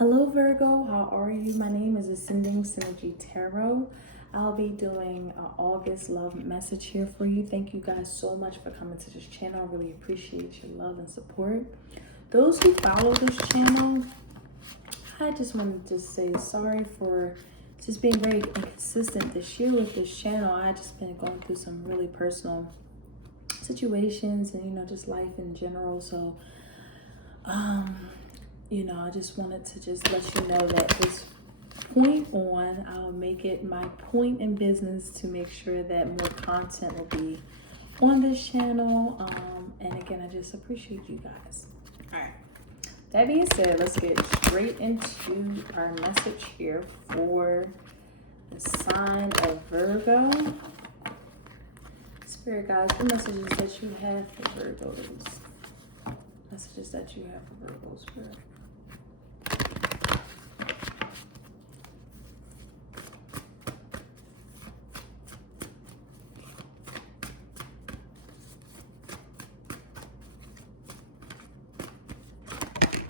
Hello Virgo, how are you? My name is Ascending Synergy Tarot. I'll be doing an August love message here for you. Thank you guys so much for coming to this channel. I really appreciate your love and support. Those who follow this channel, I just wanted to say sorry for just being very inconsistent this year with this channel. I just been going through some really personal situations and just life in general. So I just wanted to just let you know that this point on, I'll make it my point in business to make sure that more content will be on this channel. And again, I just appreciate you guys. All right. That being said, let's get straight into our message here for the sign of Virgo. Spirit guides, the messages that you have for Virgos. Messages that you have for Virgos, Spirit.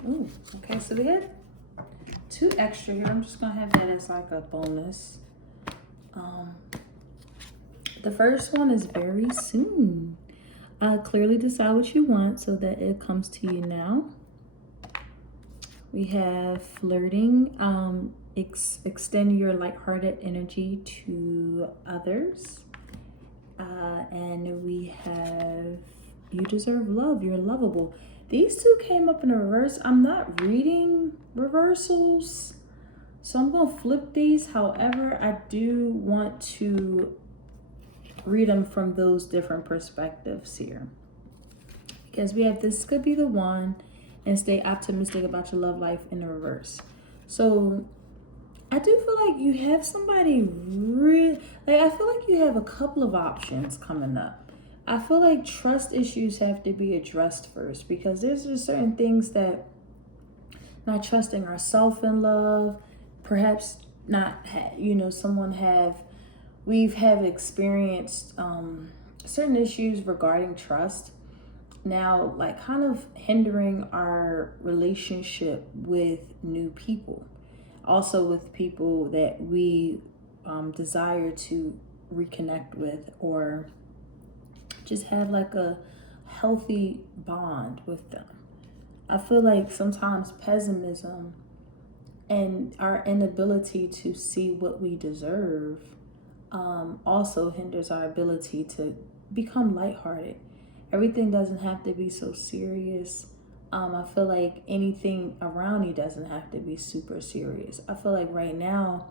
Ooh, okay, so we got 2 extra here. I'm just gonna have that as like a bonus. The first one is very soon. Clearly decide what you want so that it comes to you now. We have flirting. Extend your lighthearted energy to others. And we have you deserve love. You're lovable. These 2 came up in reverse. I'm not reading reversals, so I'm going to flip these. However, I do want to read them from those different perspectives here. Because we have this could be the one, and stay optimistic about your love life in the reverse. So I do feel like you have somebody I feel like you have a couple of options coming up. I feel like trust issues have to be addressed first, because there's just certain things that not trusting ourselves in love, perhaps not, we've experienced certain issues regarding trust now, like kind of hindering our relationship with new people, also with people that we desire to reconnect with, or just have like a healthy bond with them. I feel like sometimes pessimism and our inability to see what we deserve also hinders our ability to become lighthearted. Everything doesn't have to be so serious. I feel like anything around you doesn't have to be super serious. I feel like right now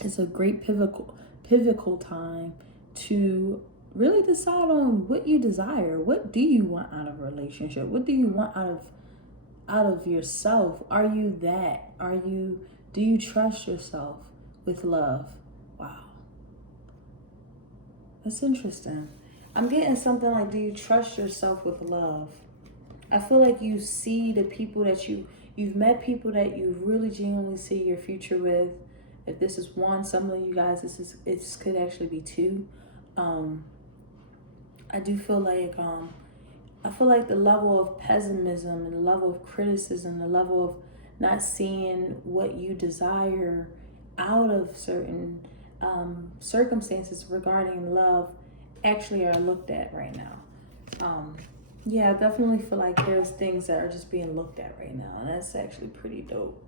it's a great pivotal time to really decide on what you desire. What do you want out of a relationship? What do you want out of yourself? Are you that? Do you trust yourself with love? Wow. That's interesting. I'm getting something like, do you trust yourself with love? I feel like you see the people that you've met people that you really genuinely see your future with. If this is one, some of you guys, this could actually be 2. I do feel like the level of pessimism and the level of criticism, the level of not seeing what you desire out of certain circumstances regarding love actually are looked at right now. Yeah, I definitely feel like there's things that are just being looked at right now, and that's actually pretty dope.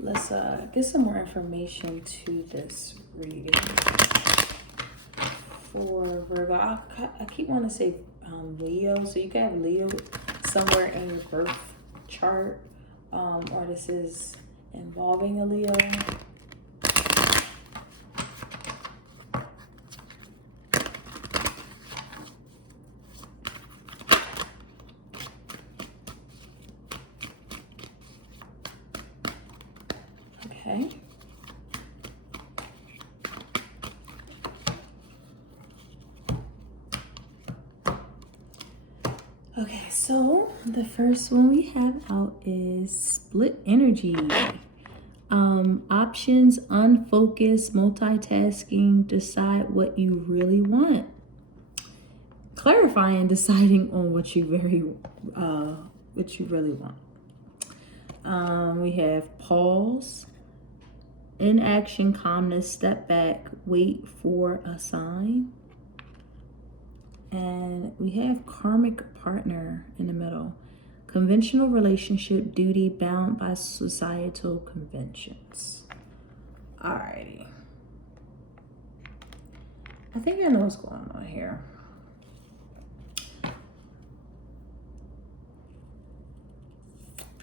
Let's get some more information to this reading for Virgo. I keep wanting to say Leo, so you can have Leo somewhere in your birth chart, or this is involving a Leo. Okay. Okay, so the first one we have out is split energy. Options, unfocused, multitasking, decide what you really want. Clarifying, deciding on what you really want. We have pause, inaction, calmness, step back, wait for a sign. And we have karmic partner in the middle. Conventional relationship, duty, bound by societal conventions. Alrighty. I think I know what's going on here.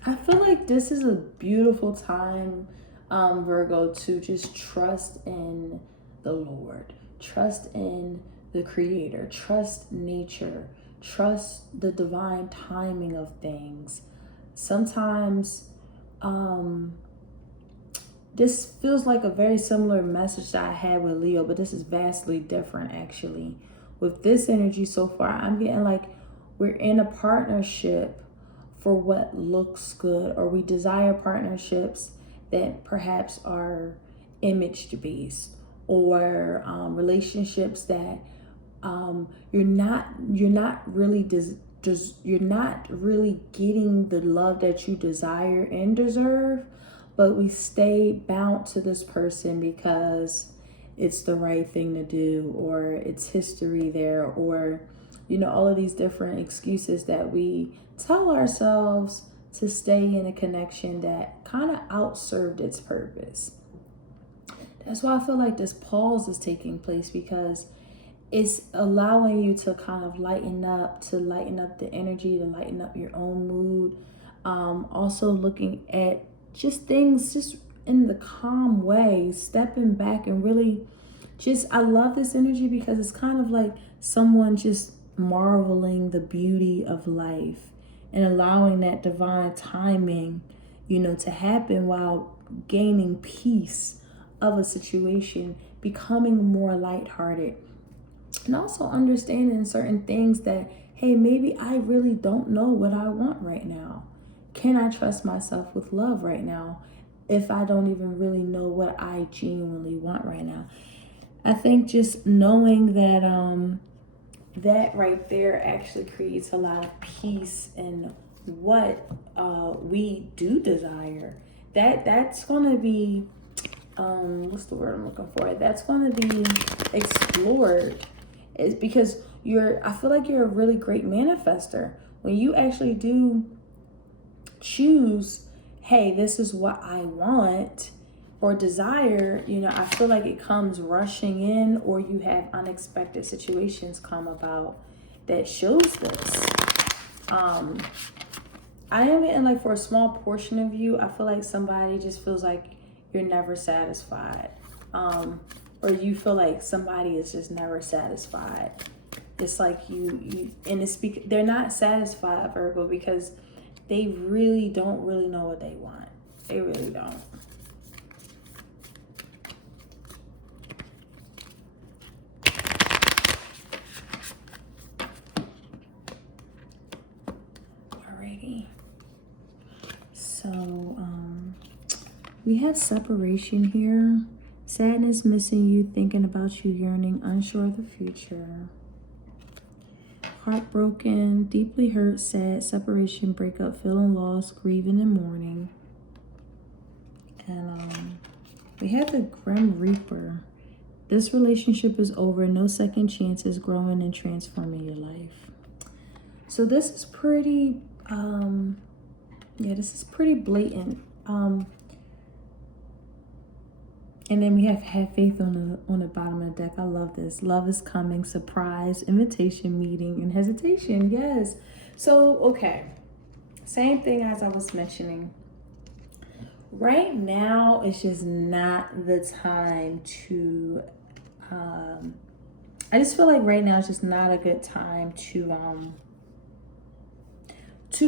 I feel like this is a beautiful time, Virgo, to just trust in the Lord. Trust in the Creator. Trust nature. Trust the divine timing of things. Sometimes, this feels like a very similar message that I had with Leo, but this is vastly different actually. With this energy so far, I'm getting like we're in a partnership for what looks good, or we desire partnerships that perhaps are image based, or relationships that you're not really you're not really getting the love that you desire and deserve, but we stay bound to this person because it's the right thing to do, or it's history there, or all of these different excuses that we tell ourselves to stay in a connection that kind of outserved its purpose. That's why I feel like this pause is taking place, because it's allowing you to kind of lighten up the energy, to lighten up your own mood. Also looking at just things just in the calm way, stepping back and really I love this energy because it's kind of like someone just marveling the beauty of life and allowing that divine timing, to happen while gaining peace of a situation, becoming more lighthearted, and also understanding certain things that, hey, maybe I really don't know what I want right now. Can I trust myself with love right now if I don't even really know what I genuinely want right now? I think just knowing that that right there actually creates a lot of peace in what we do desire. That's going to be what's the word I'm looking for? That's going to be explored. Is because I feel like you're a really great manifester. When you actually do choose, hey, this is what I want or desire, I feel like it comes rushing in, or you have unexpected situations come about that shows this. I am getting like, for a small portion of you, I feel like somebody just feels like you're never satisfied. Or you feel like somebody is just never satisfied. It's like they're not satisfied, Virgo, because they really don't really know what they want. They really don't. Alrighty. So, we have separation here. Sadness, missing you, thinking about you, yearning, unsure of the future. Heartbroken, deeply hurt, sad, separation, breakup, feeling lost, grieving, and mourning. And we have the Grim Reaper. This relationship is over, no second chances, growing and transforming your life. So this is pretty, this is pretty blatant. And then we have faith on the bottom of the deck. I love this. Love is coming, surprise, invitation, meeting, and hesitation. Yes. So, okay. Same thing as I was mentioning. Right now, it's just not the time to, I just feel like right now it's just not a good time to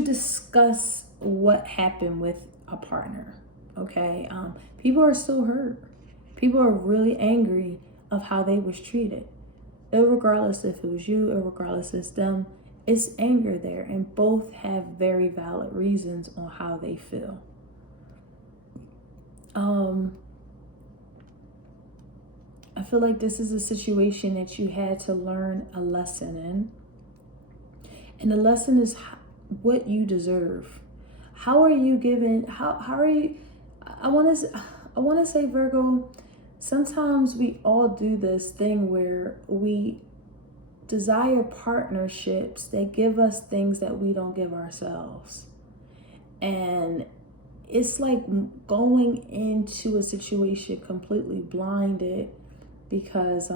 discuss what happened with a partner. Okay. People are still hurt. People are really angry of how they was treated. Irregardless if it was you, irregardless if it's them, it's anger there. And both have very valid reasons on how they feel. I feel like this is a situation that you had to learn a lesson in. And the lesson is what you deserve. How are you giving, how are you, I want to say, Virgo, sometimes we all do this thing where we desire partnerships that give us things that we don't give ourselves. And it's like going into a situation completely blinded because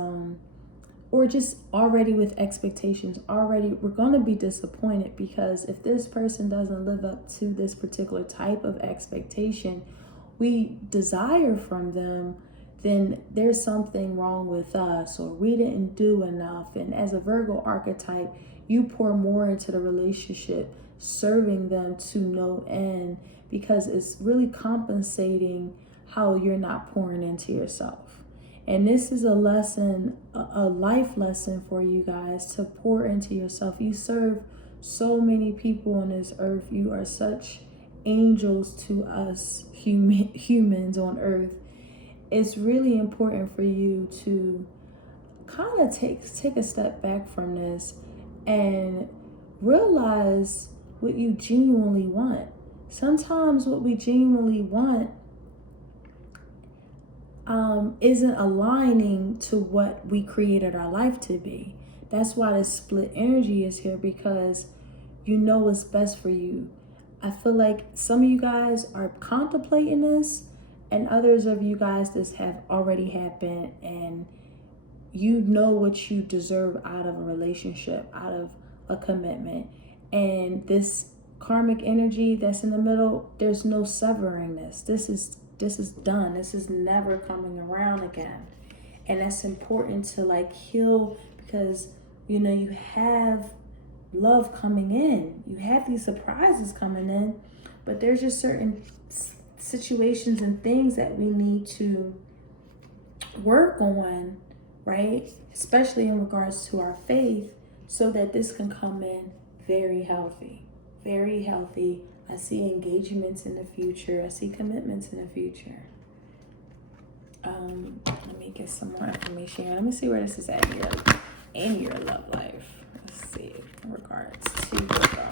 or just already with expectations. Already we're going to be disappointed because if this person doesn't live up to this particular type of expectation we desire from them, then there's something wrong with us, or we didn't do enough. And as a Virgo archetype, you pour more into the relationship, serving them to no end, because it's really compensating how you're not pouring into yourself. And this is a lesson, a life lesson for you guys, to pour into yourself. You serve so many people on this earth. You are such angels to us humans on earth. It's really important for you to kind of take a step back from this and realize what you genuinely want. Sometimes what we genuinely want isn't aligning to what we created our life to be. That's why the split energy is here, because you know what's best for you. I feel like some of you guys are contemplating this, and others of you guys, this have already happened, and you know what you deserve out of a relationship, out of a commitment. And this karmic energy that's in the middle, there's no severing this. This is done. This is never coming around again. And that's important to like heal, because you know you have love coming in. You have these surprises coming in, but there's just certain situations and things that we need to work on, right? Especially in regards to our faith, so that this can come in very healthy, very healthy. I see engagements in the future. I see commitments in the future. Let me get some more information here. Let me see where this is at here in your love life. Let's see, in regards to Virgo.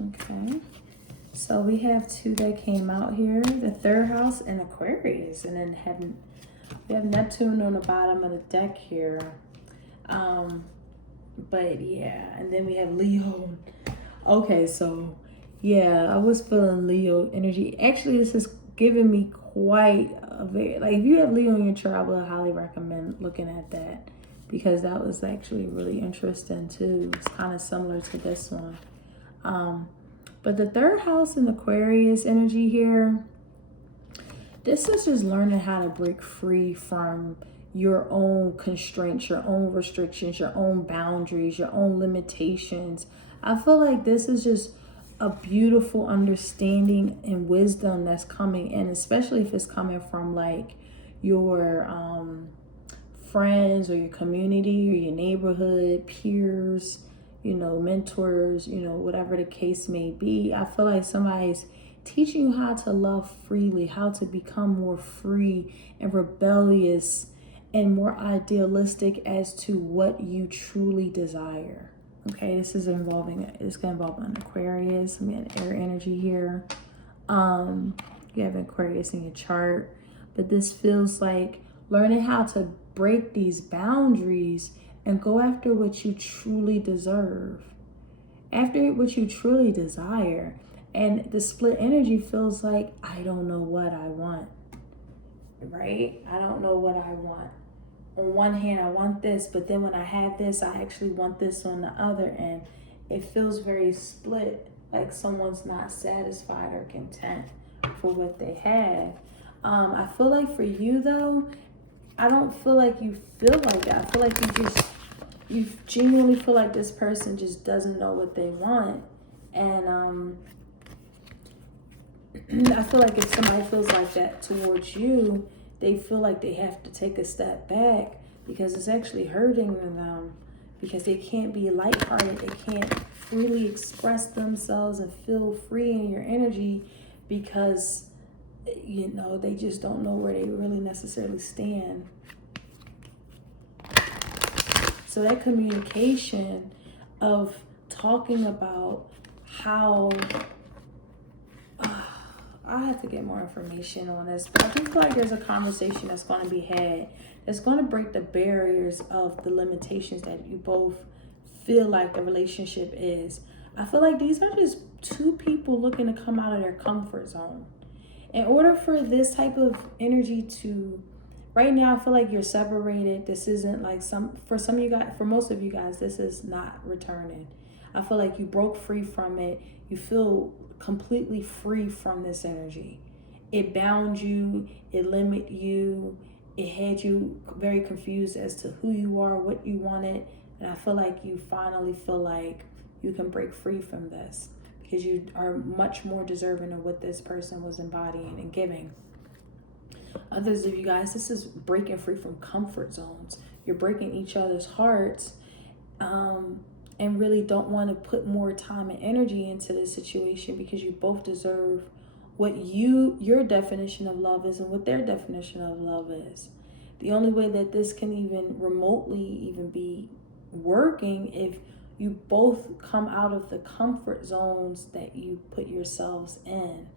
Okay, so we have two that came out here, the third house and Aquarius, and then we have Neptune on the bottom of the deck here. But yeah, and then we have Leo. Okay, so yeah, I was feeling Leo energy. Actually, this is giving me quite a very, like, if you have Leo in your chart, I would highly recommend looking at that, because that was actually really interesting too. It's kind of similar to this one. But the third house in Aquarius energy here, this is just learning how to break free from your own constraints, your own restrictions, your own boundaries, your own limitations. I feel like this is just a beautiful understanding and wisdom that's coming in, especially if it's coming from like your friends or your community or your neighborhood, peers, you know, mentors, you know, whatever the case may be. I feel like somebody's teaching you how to love freely, how to become more free and rebellious and more idealistic as to what you truly desire. Okay, this is involving, it's going to involve an Aquarius. We have air energy here. You have Aquarius in your chart, but this feels like learning how to break these boundaries and go after what you truly deserve, after what you truly desire. And the split energy feels like, I don't know what I want, right? I don't know what I want. On one hand, I want this, but then when I have this, I actually want this on the other end. It feels very split, like someone's not satisfied or content for what they have. I feel like for you though, I don't feel like you feel like that. I feel like you genuinely feel like this person just doesn't know what they want. And I feel like if somebody feels like that towards you, they feel like they have to take a step back, because it's actually hurting them, because they can't be lighthearted. They can't freely express themselves and feel free in your energy, because you know, they just don't know where they really necessarily stand. So that communication of talking about how I have to get more information on this, but I do feel like there's a conversation that's going to be had that's going to break the barriers of the limitations that you both feel like the relationship is. I feel like these are just two people looking to come out of their comfort zone. In order for this type of energy to, right now, I feel like you're separated. This isn't like for some of you guys, for most of you guys, this is not returning. I feel like you broke free from it. You feel completely free from this energy. It bound you, it limited you, it had you very confused as to who you are, what you wanted. And I feel like you finally feel like you can break free from this because you are much more deserving of what this person was embodying and giving. Others of you guys, this is breaking free from comfort zones. You're breaking each other's hearts, and really don't want to put more time and energy into this situation because you both deserve what your definition of love is and what their definition of love is. The only way that this can even remotely even be working if you both come out of the comfort zones that you put yourselves in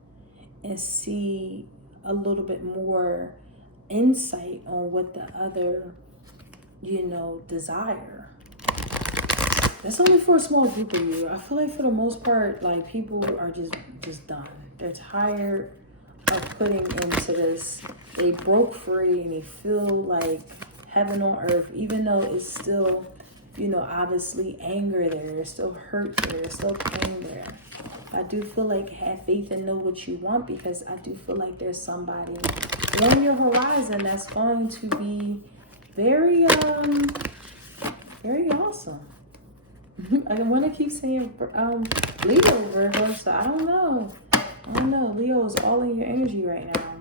and see a little bit more insight on what the other, you know, desire. That's only for a small group of you. I feel like for the most part, like, people are just done. They're tired of putting into this. They broke free and they feel like heaven on earth, even though it's still, you know, obviously anger there. There's still hurt there. There's still pain there. I do feel like have faith and know what you want, because I do feel like there's somebody on your horizon that's going to be very, very awesome. I want to keep saying Leo, Virgo, so I don't know. Leo is all in your energy right now.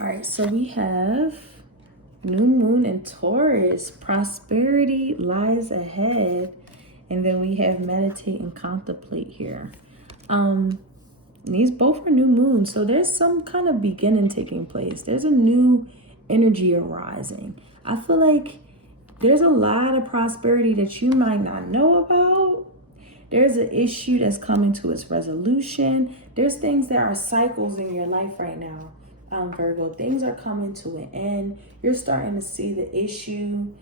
All right, so we have new moon in Taurus. Prosperity lies ahead. And then we have meditate and contemplate here. These both are new moons, so there's some kind of beginning taking place. There's a new energy arising. I feel like there's a lot of prosperity that you might not know about. There's an issue that's coming to its resolution. There's things that are cycles in your life right now, Virgo. Things are coming to an end. You're starting to see the issue.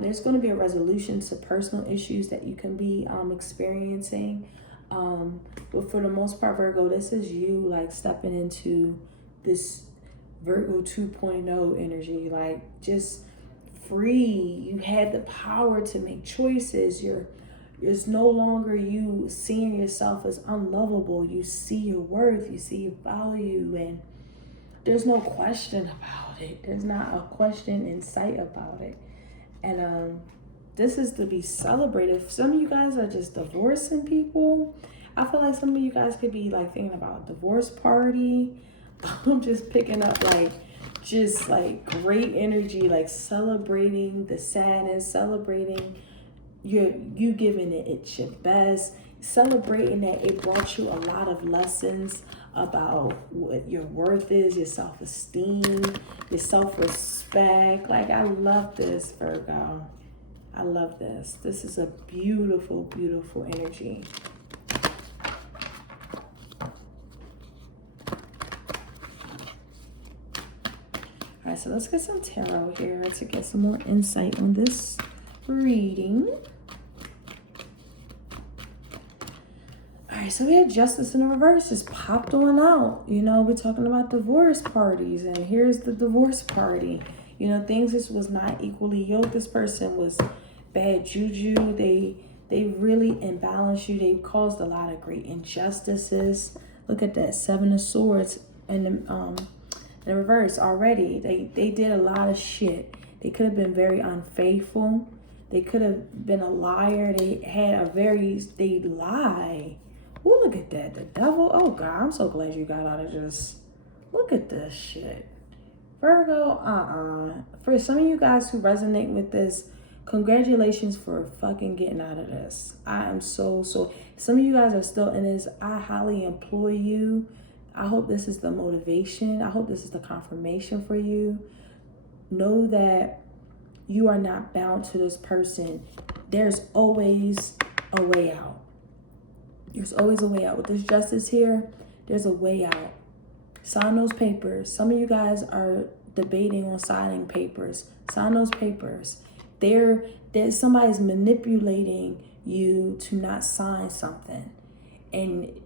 There's going to be a resolution to personal issues that you can be experiencing. But for the most part, Virgo, this is you like stepping into this Virgo 2.0 energy, like just free. You had the power to make choices. It's no longer you seeing yourself as unlovable. You see your worth, you see your value, and there's no question about it. There's not a question in sight about it. And this is to be celebrated. Some of you guys are just divorcing people. I feel like some of you guys could be like thinking about a divorce party. I'm just picking up just great energy, like celebrating the sadness, celebrating you giving it your best, celebrating that it brought you a lot of lessons about what your worth is, your self-esteem, your self-respect. Like, I love this, Virgo. I love this. This is a beautiful, beautiful energy. All right, so let's get some tarot here to get some more insight on this reading. All right, so we had Justice in the reverse just popped on out. You know, we're talking about divorce parties, and here's the divorce party. You know, things just was not equally yoked. This person was bad juju. They really imbalanced you. They caused a lot of great injustices. Look at that, 7 of Swords in the reverse already. They did a lot of shit. They could have been very unfaithful. They could have been a liar. They lie. Oh, look at that. The devil. Oh, God. I'm so glad you got out of this. Look at this shit. Virgo, For some of you guys who resonate with this, congratulations for fucking getting out of this. I am so. Some of you guys are still in this. I highly implore you. I hope this is the motivation. I hope this is the confirmation for you. Know that you are not bound to this person. There's always a way out. There's always a way out. With this justice here, there's a way out. Sign those papers. Some of you guys are debating on signing papers. Sign those papers. There's somebody's manipulating you to not sign something. And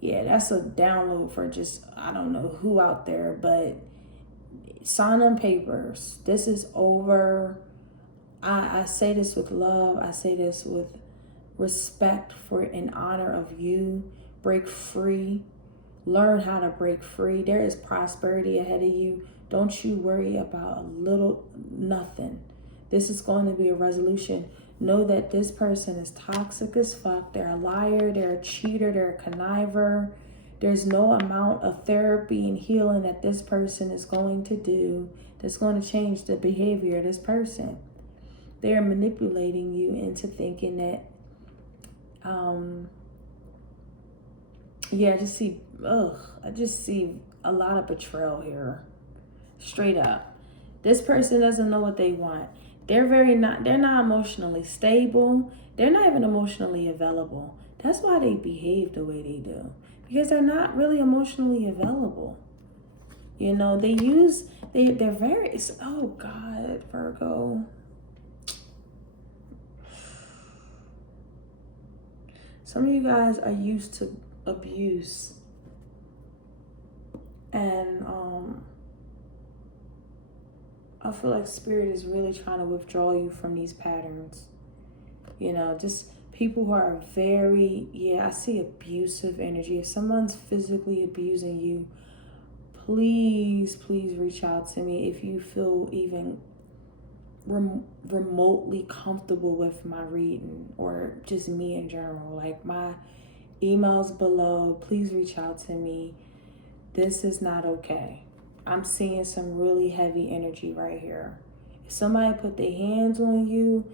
yeah, that's a download for just, I don't know who out there, but sign them papers. This is over. I say this with love. I say this with respect for and honor of you. Break free. Learn how to break free. There is prosperity ahead of you. Don't you worry about a little nothing. This is going to be a resolution. Know that this person is toxic as fuck. They're a liar. They're a cheater. They're a conniver. There's no amount of therapy and healing that this person is going to do that's going to change the behavior of this person. They are manipulating you into thinking that, I just see a lot of betrayal here. Straight up. This person doesn't know what they want. They're not emotionally stable. They're not even emotionally available. That's why they behave the way they do. Because they're not really emotionally available. You know, they're very, oh God, Virgo. Some of you guys are used to abuse. And I feel like Spirit is really trying to withdraw you from these patterns. You know, just people who are very, I see abusive energy. If someone's physically abusing you, please reach out to me if you feel even remotely comfortable with my reading or just me in general. Like, my email's below. Please reach out to me. This is not okay. I'm seeing some really heavy energy right here. If somebody put their hands on you,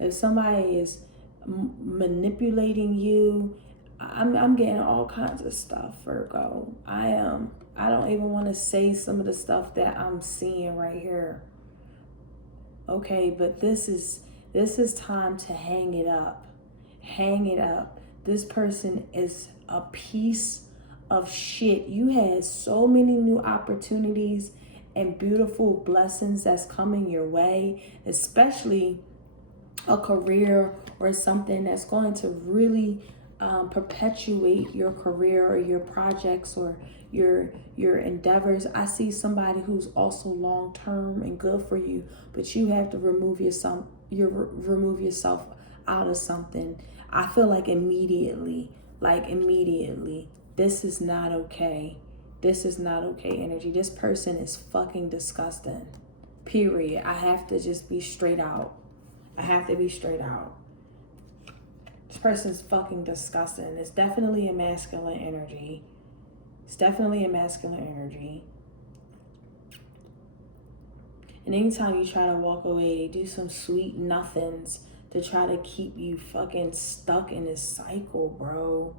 if somebody is manipulating you, I'm getting all kinds of stuff, Virgo. I don't even want to say some of the stuff that I'm seeing right here. Okay, but this is time to hang it up. Hang it up. This person is a piece of shit. You had so many new opportunities and beautiful blessings that's coming your way, especially a career or something that's going to really perpetuate your career or your projects or your endeavors. I see somebody who's also long-term and good for you, but you have to remove yourself out of something. I feel like immediately. This is not okay. This is not okay energy. This person is fucking disgusting. Period. I have to just be straight out. This person's fucking disgusting. It's definitely a masculine energy. And anytime you try to walk away, they do some sweet nothings to try to keep you fucking stuck in this cycle, bro.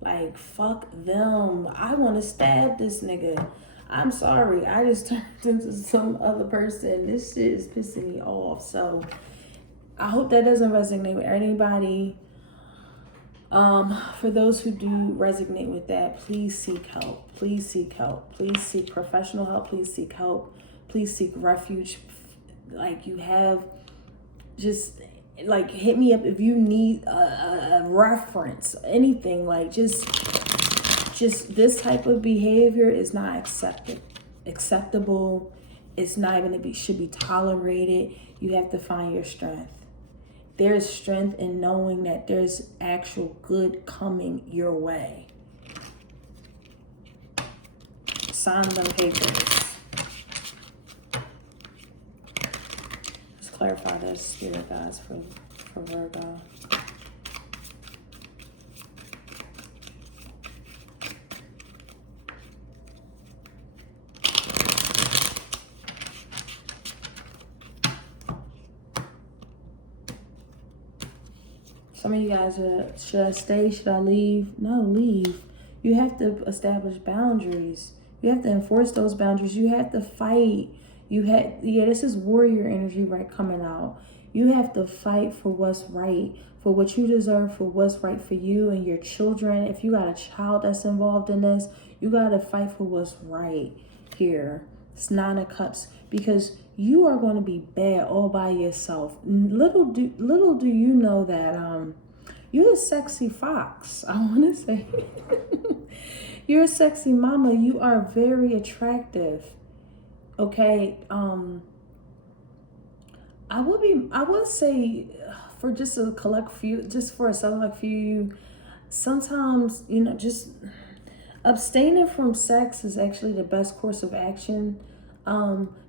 Like, fuck them. I want to stab this nigga. I'm sorry. I just turned into some other person. This shit is pissing me off. So I hope that doesn't resonate with anybody. For those who do resonate with that, please seek help. Please seek professional help. Please seek help. Please seek refuge. Like, you have, just like, hit me up if you need a reference, anything. Like, just this type of behavior is not acceptable. It's not even should be tolerated. You have to find your strength. There's strength in knowing that there's actual good coming your way. Sign them papers. Let's clarify this, Spirit guys, for Virgo. Some of you guys are, should I stay? Should I leave? No, leave. You have to establish boundaries. You have to enforce those boundaries. You have to fight. This is warrior energy, right, coming out. You have to fight for what's right, for what you deserve, for what's right for you and your children. If you got a child that's involved in this, you got to fight for what's right here. It's 9 of Cups, because you are going to be bad all by yourself. Little do you know that you're a sexy fox. I want to say you're a sexy mama. You are very attractive. Okay. I would say for just a select few, sometimes, just abstaining from sex is actually the best course of action.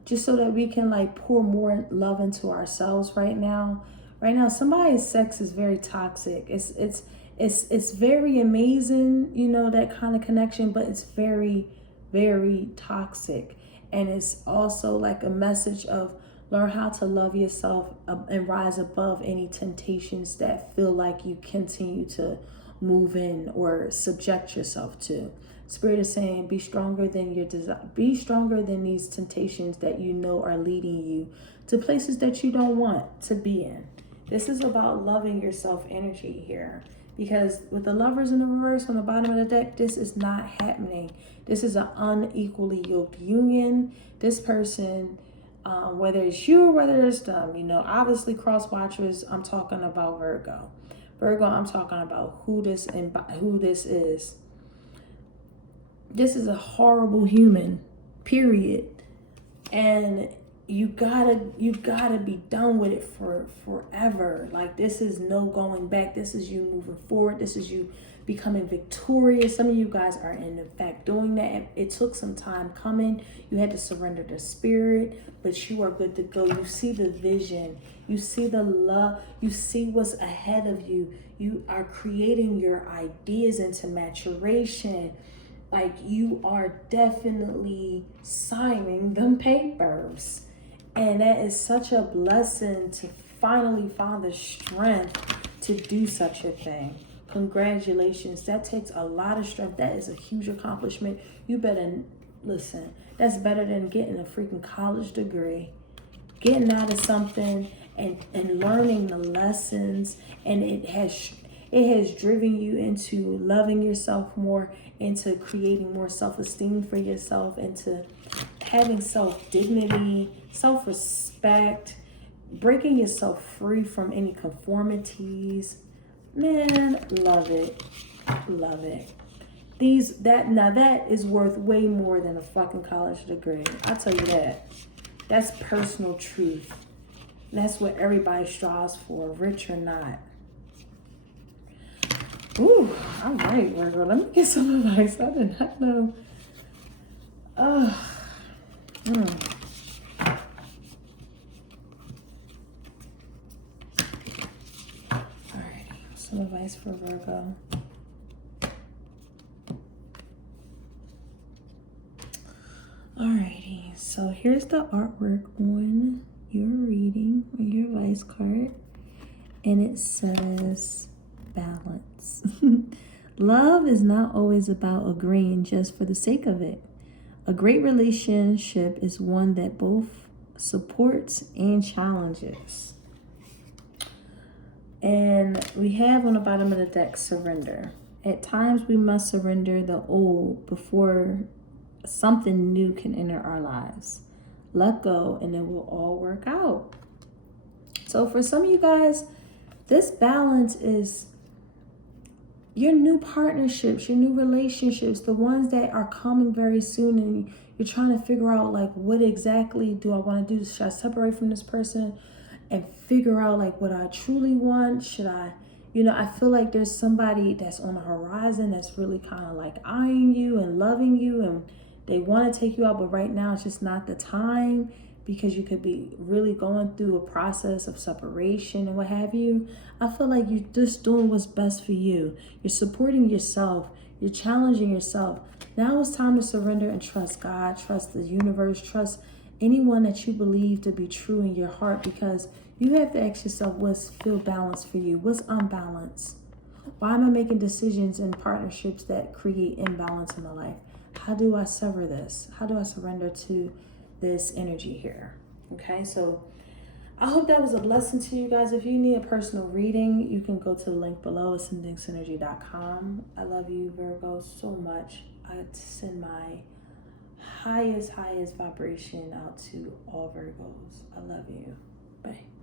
Just so that we can like pour more love into ourselves right now. Right now, somebody's sex is very toxic. It's very amazing, that kind of connection, but it's very, very toxic. And it's also like a message of learn how to love yourself and rise above any temptations that feel like you continue to move in or subject yourself to. Spirit is saying, be stronger than your desire. Be stronger than these temptations that you know are leading you to places that you don't want to be in. This is about loving yourself energy here. Because with the Lovers in the reverse on the bottom of the deck, this is not happening. This is an unequally yoked union. This person, whether it's you or whether it's them, obviously cross watchers, I'm talking about Virgo. Virgo, I'm talking about who this is. This is a horrible human, period. And you gotta be done with it for forever. Like, this is no going back. This is you moving forward. This is you becoming victorious. Some of you guys are in fact doing that. It took some time coming. You had to surrender to spirit, but you are good to go. You see the vision. You see the love. You see what's ahead of you. You are creating your ideas into maturation. Like, you are definitely signing them papers. And that is such a blessing to finally find the strength to do such a thing. Congratulations. That takes a lot of strength. That is a huge accomplishment. You better listen. That's better than getting a freaking college degree. Getting out of something and learning the lessons. And it has driven you into loving yourself more, into creating more self-esteem for yourself, into having self-dignity, self-respect, breaking yourself free from any conformities. Man, love it. Love it. That is worth way more than a fucking college degree. I'll tell you that. That's personal truth. That's what everybody strives for, rich or not. Ooh, all right, Virgo. Let me get some advice. I did not know. Alright, some advice for Virgo. Alrighty, so here's the artwork on your reading, on your advice card, and it says balance. Love is not always about agreeing just for the sake of it. A great relationship is one that both supports and challenges. And we have on the bottom of the deck, surrender. At times we must surrender the old before something new can enter our lives. Let go and it will all work out. So for some of you guys, this balance is your new partnerships, your new relationships, the ones that are coming very soon, and you're trying to figure out, like, what exactly do I want to do? Should I separate from this person and figure out, like, what I truly want? Should I, I feel like there's somebody that's on the horizon that's really kind of like eyeing you and loving you, and they want to take you out, but right now it's just not the time, because you could be really going through a process of separation and what have you. I feel like you're just doing what's best for you. You're supporting yourself. You're challenging yourself. Now it's time to surrender and trust God, trust the universe, trust anyone that you believe to be true in your heart, because you have to ask yourself what's feel balanced for you, what's unbalanced, Why am I making decisions in partnerships that create imbalance in my life? How do I sever this? How do I surrender to this energy here? Okay, so I hope that was a blessing to you guys. If you need a personal reading, you can go to the link below, ascendingsynergy.com. I love you, Virgo, so much. I send my highest vibration out to all Virgos. I love you. Bye.